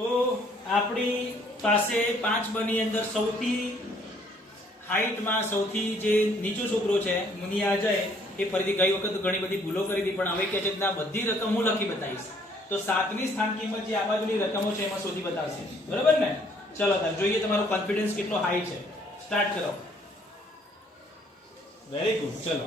તો આપણી પાસે 5 ની અંદર સૌથી હાઈટમાં સૌથી જે નીચો છોકરો છે મુનિયા અજય, એ ફરીથી ગઈ વખત ઘણી બધી ભૂલો કરી હતી, પણ હવે કે છે ના બધી રકમ હું લખી બતાવીશ. તો 7મી સ્થાન કિંમત જે આ બાજુની રકમો છે એમાં શોધી બતાવશે. બરાબર ને? ચલો તાર જોઈએ તમારો કોન્ફિડન્સ કેટલો હાઈ છે. સ્ટાર્ટ કરો. Very good. ચલો